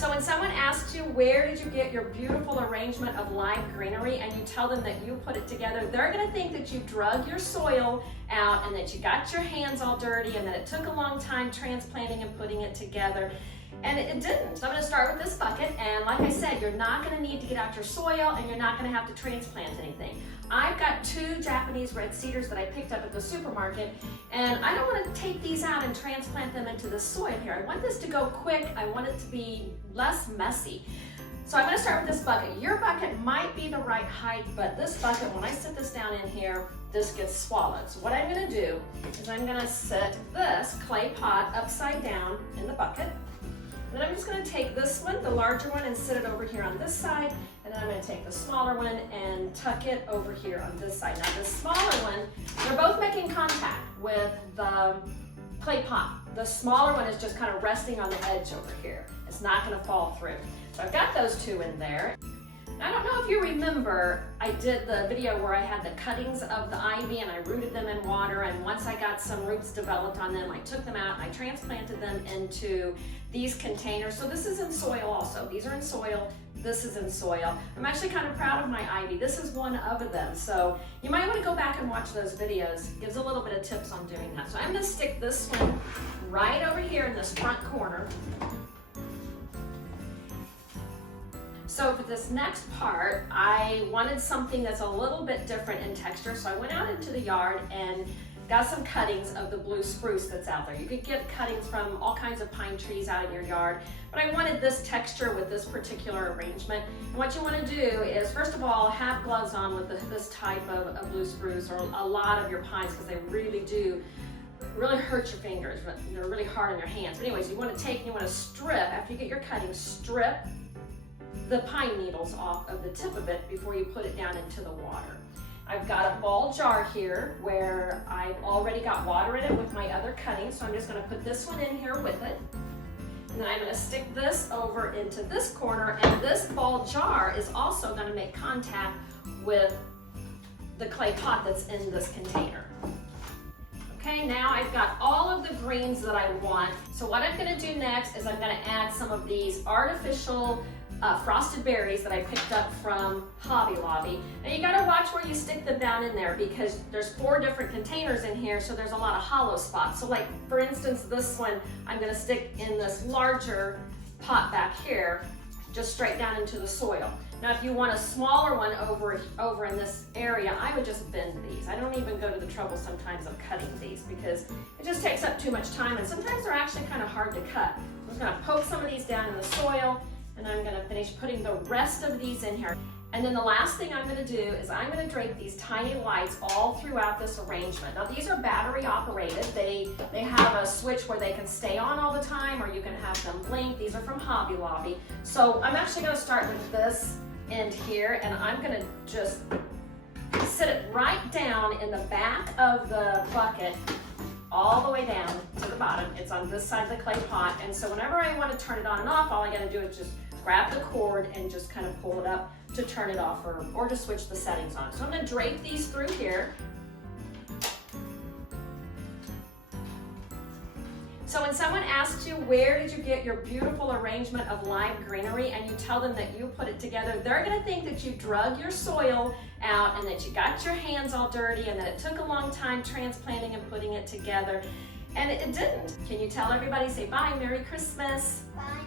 So when someone asks you, where did you get your beautiful arrangement of live greenery, and you tell them that you put it together, they're gonna think that you drug your soil out and that you got your hands all dirty and that it took a long time transplanting and putting it together. And it didn't. So I'm gonna start with this bucket, and like I said, you're not gonna need to get out your soil and you're not gonna have to transplant anything. I've got 2 Japanese red cedars that I picked up at the supermarket, and I don't wanna take these out and transplant them into the soil here. I want this to go quick. I want it to be less messy. So I'm gonna start with this bucket. Your bucket might be the right height, but this bucket, when I sit this down in here, this gets swallowed. So what I'm gonna do is I'm gonna set this clay pot upside down in the bucket. Then I'm just going to take this one, the larger one, and sit it over here on this side. And then I'm going to take the smaller one and tuck it over here on this side. Now the smaller one, they're both making contact with the clay pot. The smaller one is just kind of resting on the edge over here. It's not going to fall through. So I've got those 2 in there. I don't know if you remember, I did the video where I had the cuttings of the ivy and I rooted them in water, and once I got some roots developed on them, I took them out and I transplanted them into these containers. So this is in soil also. These are in soil, this is in soil. I'm actually kind of proud of my ivy. This is one of them. So you might want to go back and watch those videos. It gives a little bit of tips on doing that. So I'm going to stick this one right over here in this front corner. So for this next part, I wanted something that's a little bit different in texture, so I went out into the yard and got some cuttings of the blue spruce that's out there. You could get cuttings from all kinds of pine trees out in your yard, but I wanted this texture with this particular arrangement. And what you want to do is, first of all, have gloves on with this type of blue spruce, or a lot of your pines, because they really do hurt your fingers, but they're really hard on your hands. But anyways, you want to take and you want to strip, after you get your cutting, strip the pine needles off of the tip of it before you put it down into the water. I've got a ball jar here where I've already got water in it with my other cutting, so I'm just going to put this one in here with it. And then I'm going to stick this over into this corner, and this ball jar is also going to make contact with the clay pot that's in this container. Okay, now I've got all of the greens that I want. So what I'm going to do next is I'm going to add some of these artificial frosted berries that I picked up from Hobby Lobby. Now you gotta watch where you stick them down in there, because there's 4 different containers in here, so there's a lot of hollow spots. So like, for instance, this one, I'm gonna stick in this larger pot back here, just straight down into the soil. Now if you want a smaller one over in this area, I would just bend these. I don't even go to the trouble sometimes of cutting these, because it just takes up too much time, and sometimes they're actually kind of hard to cut. I'm just gonna poke some of these down in the soil, and I'm going to finish putting the rest of these in here. And then the last thing I'm going to do is I'm going to drape these tiny lights all throughout this arrangement. Now these are battery operated. They have a switch where they can stay on all the time, or you can have them blink. These are from Hobby Lobby. So I'm actually going to start with this end here, and I'm going to just sit it right down in the back of the bucket, all the way down to the bottom. It's on this side of the clay pot, and so whenever I want to turn it on and off, all I got to do is just grab the cord and just kind of pull it up to turn it off, or to switch the settings on. So I'm going to drape these through here. So when someone asks you, where did you get your beautiful arrangement of live greenery, and you tell them that you put it together, they're going to think that you drug your soil out and that you got your hands all dirty and that it took a long time transplanting and putting it together. And it didn't. Can you tell everybody, say bye, Merry Christmas? Bye.